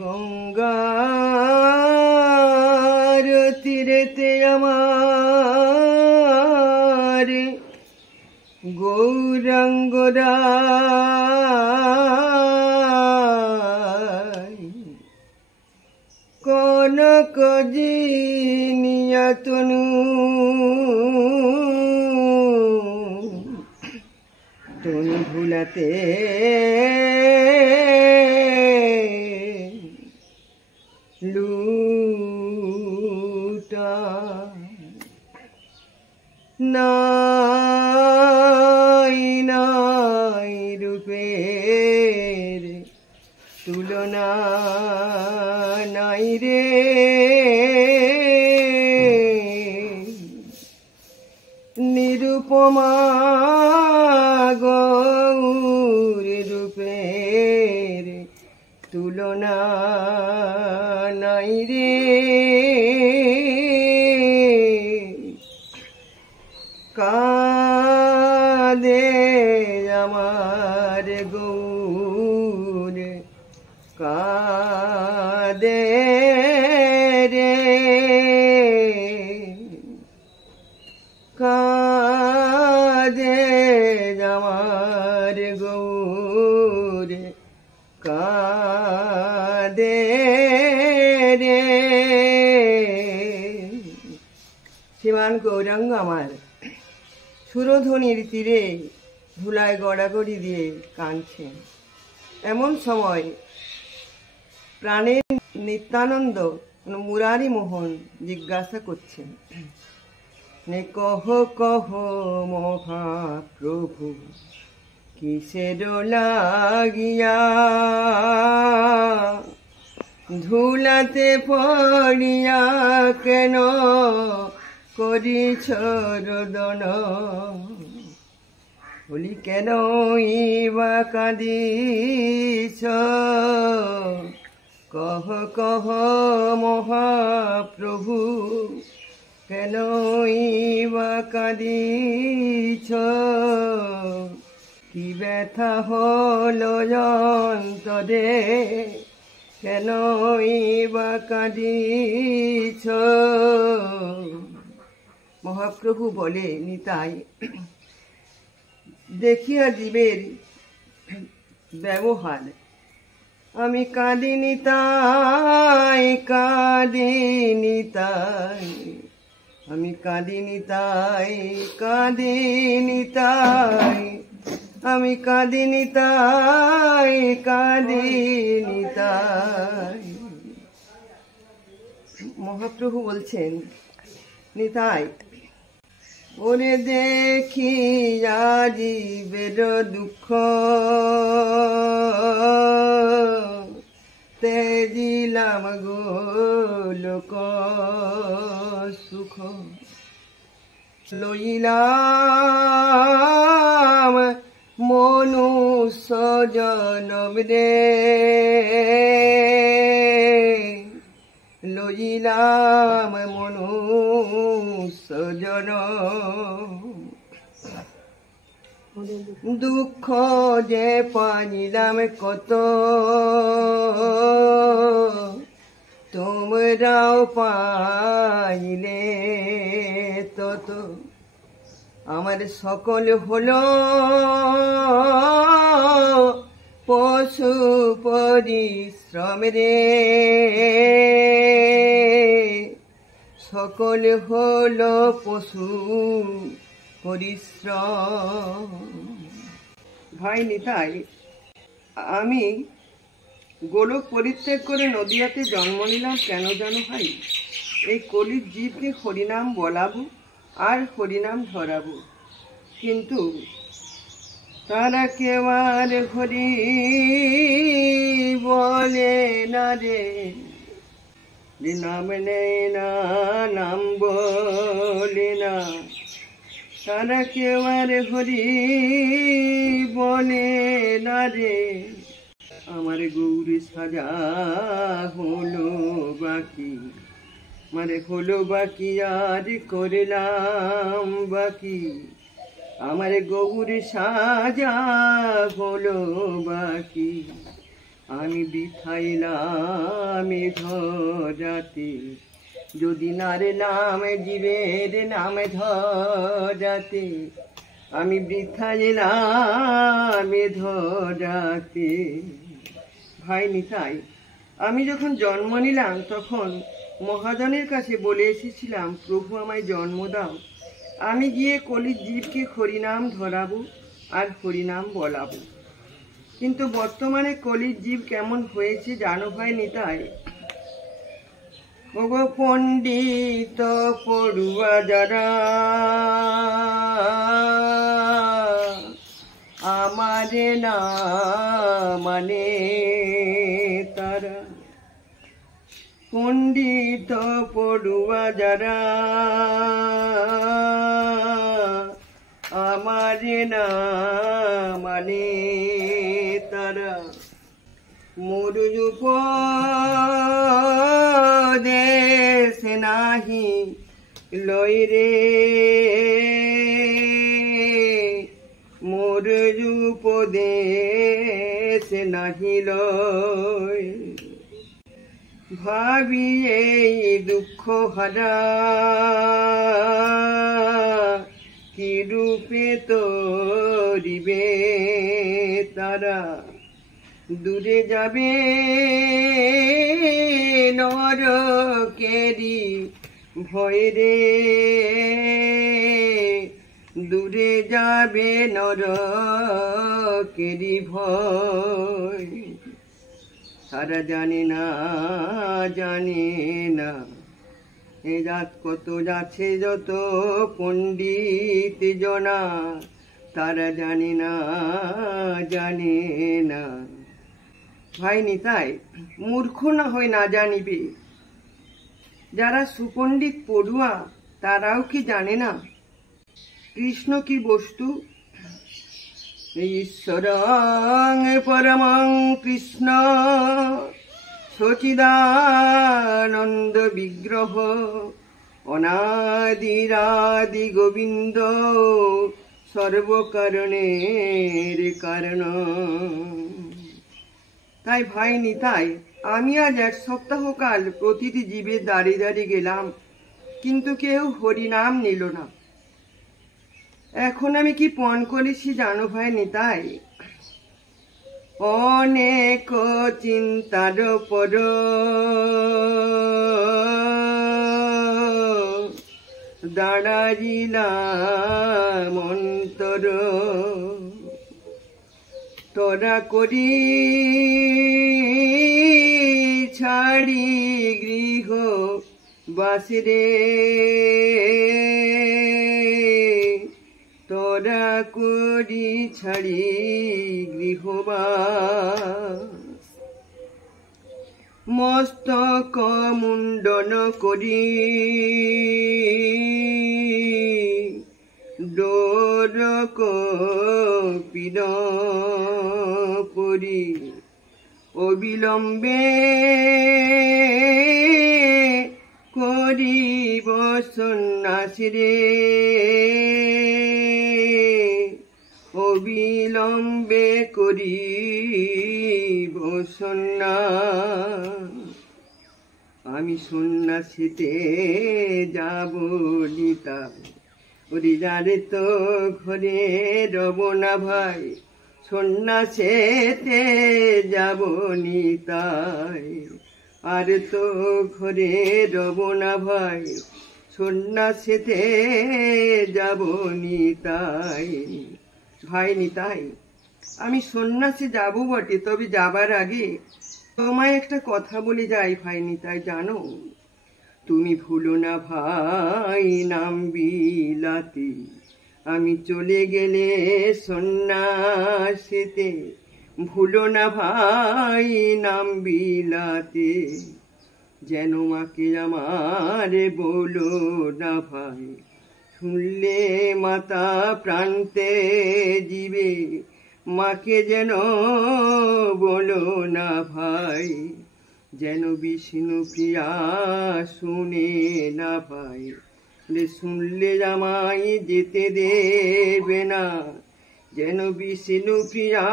গঙ্গার তীরেতে আমার গৌরাঙ্গ রায়, কনক জিনিয়া তনু তনু ভুলাতে লুটা নাই নাই রূপের তুলনা নাই রে, নিরুপমা গৌর রূপের তুলনা নাই রে। কাঁদে আমার গৌর কাঁদে রে, কাঁদে আমার গৌর কাঁদে রে। শ্রীমান গৌরাঙ্গ আমার সুরধ্বনির তীরে ধুলায় গড়াগড়ি দিয়ে কাঁদছেন। এমন সময় প্রাণের নিত্যানন্দ মুরারি মোহন জিজ্ঞাসা করছেন, নে কহ কহ মহাপ্রভু কিসের লাগিয়া ধুলাতে পড়িয়া কেন করিছ রোদন, বলি কেন ইবা কাঁদিছ কহ কহ মহাপ্রভু কেন ইবা কাঁদিছ, কি ব্যথা হলো অন্তরে কেন ইবা কাঁদিছ। মহাপ্রভু বলে, নিতাই দেখিয়া জীবের ব্যবহার আমি কাঁদি নিতাই, কাঁদি নিতাই, আমি কাঁদি নিতাই, কাঁদি নিতাই, আমি কাঁদি নিতাই, কাঁদি নিতাই। মহাপ্রভু বলছেন, নিতাই ওরে দেখি জীবের দুঃখ তেজিলাম গোলোক সুখ, লইলাম মনুষ্য জনম রে, লইলাম মনুষ্য জনম, দুঃখ যে পাইলাম কত তোমরাও পাইলে তত, আমার সকল হলো পশু পরিশ্রম রে, সকল হলো পশু পরিশ্রম। ভাই নিতাই, আমি গোলক পরিত্যাগ করে নদিয়াতে জন্ম নিলাম কেন জানো ভাই? এই কলির জীবকে হরিনাম বলাবো আর হরিনাম ধরাবো, কিন্তু তারা কেউ আর হরি বলে না রে, নাম নেই না, নাম বলে না, তারা কেউ আর হরি বলে না রে। আমার গৌরী সাজা হলো বাকি, মানে হলো বাকি আর করলাম বাকি, আমার গৌরী সাজা হলো বাকি, আমি বৃথাইলাম এ ধরাতে, যদি নারে নাম জীবের নাম ধরাতে, আমি বৃথাইলাম এ ধরাতে। ভাই নিতাই, আমি যখন জন্ম নিলাম তখন মহাজনের কাছে বলে এসেছিলাম, প্রভু আমায় জন্ম দাও, আমি গিয়ে কলির জীবকে হরিনাম ধরাবো আর হরিনাম বলাবো। কিন্তু বর্তমানে কলির জীব কেমন হয়েছে জানো ভাই নিতাই? ওগো পণ্ডিত পড়ুয়া যারা, আমারে না মানে তারা, পণ্ডিত পড়ুয়া যারা, আমারে না মানে তারা, মোর উপদেশ নাহি লই রে, মোর উপদেশ নাহি লই। ভাবি এই দুঃখ হারা, কি রূপে তরিবে তারা, দূরে যাবে নরকেরি ভয় রে, দূরে যাবে নরকেরি ভয়। তারা জানে না জানে না, এ জাত কত যাচ্ছে যত পণ্ডিত জনা, তারা জানে না জানে না। ভাই নিতাই, মূর্খ না হয় না জানিবে, যারা সুপণ্ডিত পড়ুয়া তারাও কি জানে না কৃষ্ণ কি বস্তু? ঈশ্বরং পরমং কৃষ্ণ সচিদানন্দ বিগ্রহ, অনাদিরাদি গোবিন্দ সর্বকারণের কারণ। তাই ভাই নিতাই, আমি আজ 1 সপ্তাহ কাল প্রতিটি জীবের দাঁড়িয়ে দাঁড়িয়ে গেলাম, কিন্তু কেউ হরিনাম নিল না। এখন আমি কি পণ করেছি জানো ভাই নিতাই? অনেক চিন্তার পর দাঁড়াইলাম অন্তর, তোরা করি ছাড়ি গৃহ বাসরে, তোরা করি ছাড়ি গৃহবাস। মস্তক মুন্ডন করি ডোর কপিল পরি, অবিলম্বে করিব সন্ন্যাসী রে, অবিলম্বে করিব সন্ন্যাস। আমি সন্ন্যাসীতে যাব নিতাই, ওরে যারে তো ঘরে রব না ভাই, সন্ন্যাসীতে যাব নিতাই, আর তো ঘরে রব না ভাই, সন্ন্যাসীতে যাব নিতাই। ভাই নিতাই, আমি সন্ন্যাসী যাব বটে, তবে যাবার আগে তোমায় একটা কথা বলে যাই ভাই নিতাই। জানো, তুমি ভুলো না ভাই নাম বিলাতে, আমি চলে গেলে সন্ন্যাসীতে, ভুলো না ভাই নাম বিলাতে, যেন মাকে আমার বলো না ভাই, শুনলে মাতা প্রান্তে জীবে, মাকে যেন বলো না ভাই, যেন বিষ্ণু প্রিয়া শুনে না ভাই, শুনলে জামাই যেতে দেবে না, যেন বিষ্ণু প্রিয়া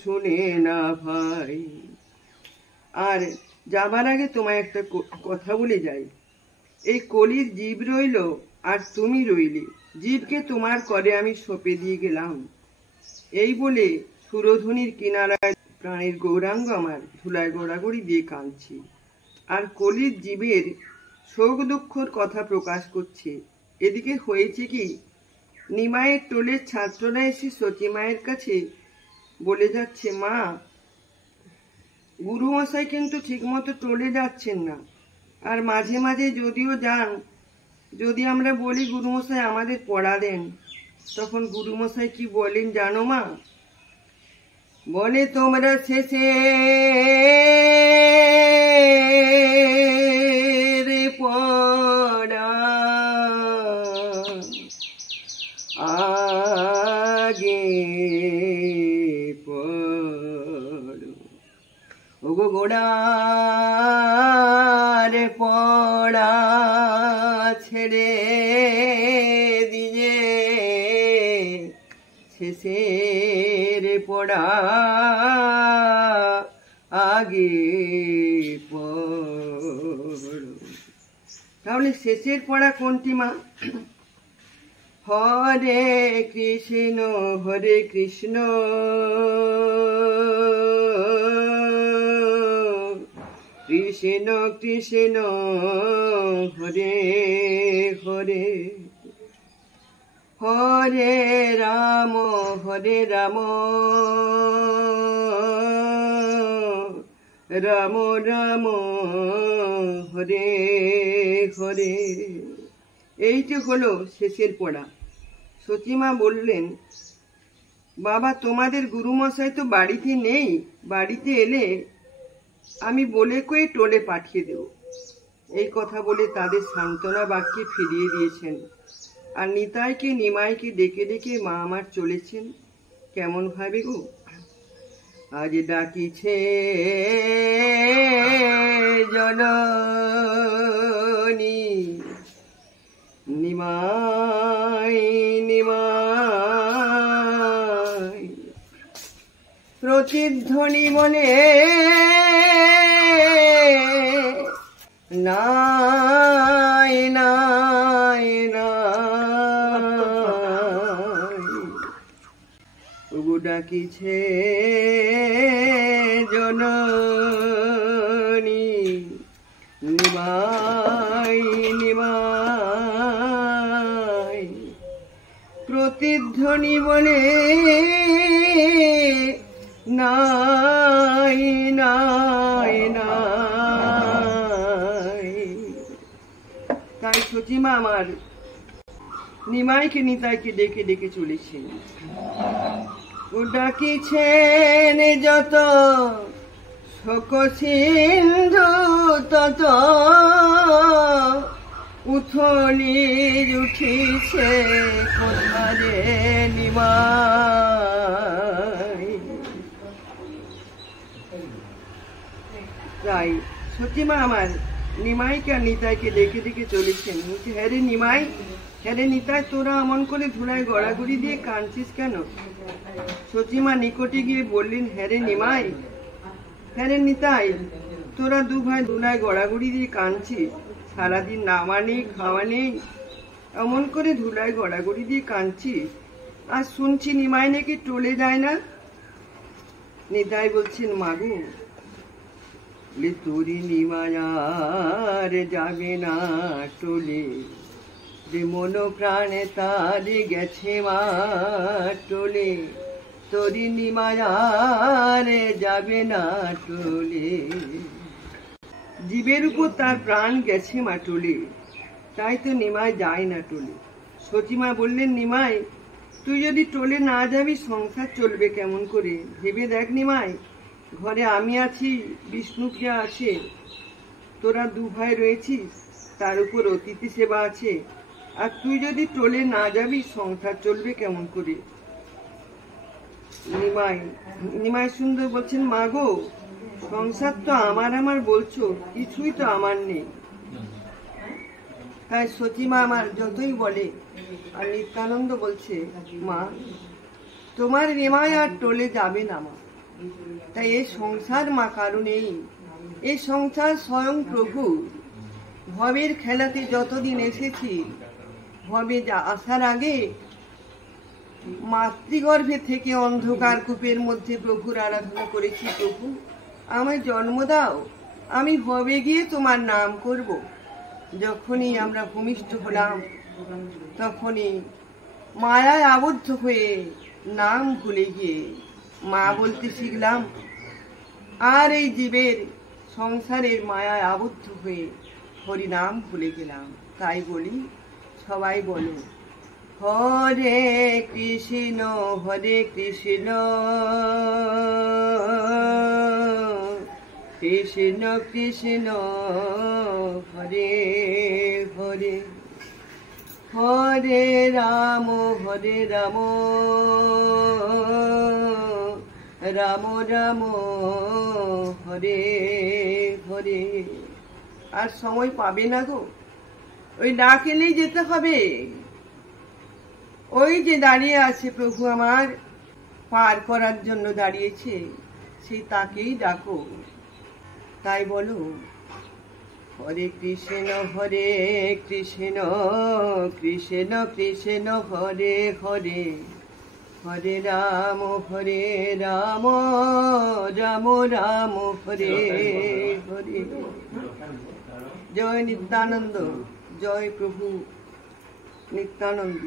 শুনে না ভাই। আর যাবার আগে তোমায় একটা কথা বলে যাই। এই কলির জীব রইল আর তুমি রইলে, জীবকে তোমার করে আমি সঁপে দিয়ে গেলাম। এই বলে সুরধ্বনির কিনারায় প্রাণের গৌরাঙ্গ আমার ধুলায় গড়াগড়ি দিয়ে কাঁদছে, আর কলির জীবের শোক দুঃখর কথা প্রকাশ করছে। এদিকে হয়েছে কি, নিমাইয়ের টোলের ছাত্ররা এসে সতী মায়ের কাছে বলে যাচ্ছে, মা, গুরুমশাই কিন্তু ঠিকমতো টোলে যাচ্ছেন না, আর মাঝে মাঝে যদিও যান, যদি আমরা বলি গুরুমশাই আমাদের পড়া দেন, তখন গুরুমশাই কি বলেন জানো মা? বলে, তোমরা শেষে পড়া আগে পড়ো, ওগো গোড়ার পড়া ছেড়ে দিয়ে শেষের পড়া আগে পড়ো। তাহলে শেষের পড়া কোনটি মা? হরে কৃষ্ণ কৃষ্ণ কৃষ্ণ হরে হরে, হরে রাম রাম রাম হরে হরে। এইটি হলো শেষের পড়া। সতীমা বললেন, বাবা, তোমাদের গুরুমশাই তো বাড়িতে নেই, বাড়িতে এলে আমি বলে কয়ে টোলে পাঠিয়ে দেব। এই কথা বলে তাদের সান্ত্বনা বাক্যে ফিরিয়ে দিয়েছেন। আর নিতাইকে নিমাইকে ডেকে ডেকে মা আমার চলেছেন কেমন ভাবে গো। আজ ডাকিছে জননী, নিমাই নিমাই, প্রতিধ্বনি মনে নাই নাই নাই, তবু ডাকিছে জননী, নিমাই নিমাই, প্রতিধ্বনি বলে নাই নাই নাই। তাই সতীমা আমার নিমাইকে নিতাইকে ডেকে ডেকে চলেছেন। ও ডাকিছেন যত শোক সিন্ধু তত, উথলির উঠিছে কোথারে নিমাই। তাই সতীমা আমার নিমাইকে আর নিতাইকে ডেকে ডেকে চলেছেন। বলছে, হ্যাঁ রে নিমাই, হ্যাঁ রে নিতাই, তোরা এমন করে ধুলায় গড়াগড়ি দিয়ে কাঁদছিস কেন? সতীমা নিকটে গিয়ে বললেন, হ্যাঁ রে নিমাই, হ্যাঁ রে নিতাই, তোরা দু ভাই ধুলায় গড়াগড়ি দিয়ে কাঁদছিস, সারাদিন নামা নেই খাওয়া নেই, এমন করে ধুলায় গড়াগড়ি দিয়ে কাঁদছিস, আর শুনছি নিমাই নাকি টোলে যায় না। নিতাই বলছেন, মাগো, তোরি নিমায়ার যাবে না টোলে, যে মন প্রাণে তার গেছে মা টোলে, তোরি নিমায়ার যাবে না টোলে। জীবের উপর তার প্রাণ গেছে মা টোলে, তাই তো নিমাই যায় না টোলে। সতীমা বললেন, নিমাই, তুই যদি টোলে না যাবি সংসার চলবে কেমন করে? ভেবে দেখ নিমাই, ঘরে আমি আছি, বিষ্ণুপ্রিয়া আছে, তোরা দু ভাই রয়েছিস, তার উপর অতিথি সেবা আছে, আর তুই যদি টোলে না যাবি সংসার চলবে কেমন করে? নিমাই সুন্দর বলছেন, মা গো, সংসার তো আমার বলছো, কিছুই তো আমার নেই। তাই সতীমা আমার যতই বলে, আর নিত্যানন্দ বলছে, মা, তোমার রেমায় আর টলে যাবে না মা। তাই এই সংসার মা কারণেই, এই সংসার স্বয়ং প্রভু। ভবের খেলাতে যতদিন এসেছি, ভবে আসার আগে মাতৃগর্ভে থেকে অন্ধকার কূপের মধ্যে প্রভুর আরাধনা করেছি। প্রভু আমায় জন্ম দাও, আমি ভবে গিয়ে তোমার নাম করব। যখনই আমরা ভূমিষ্ঠ হলাম, তখনই মায়ায় আবদ্ধ হয়ে নাম ভুলে গিয়ে মা বলতে শিখলাম। আর এই জীবের সংসারের মায়ায় আবদ্ধ হয়ে হরিনাম ভুলে গেলাম। তাই বলি, সবাই বলো হরে কৃষ্ণ কৃষ্ণ কৃষ্ণ হরে হরে, হরে রাম রাম রাম হরে হরে। আর সময় পাবে না গো, ওই ডাক এলেই যেতে হবে। ওই যে দাঁড়িয়ে আছে প্রভু আমার, পার করার জন্য দাঁড়িয়েছে, সেই তাকেই ডাকো। তাই বলো হরে কৃষ্ণ কৃষ্ণ কৃষ্ণ হরে হরে, হরে রাম রাম রাম হরে হরে। জয় নিত্যানন্দ, জয় প্রভু নিত্যানন্দ।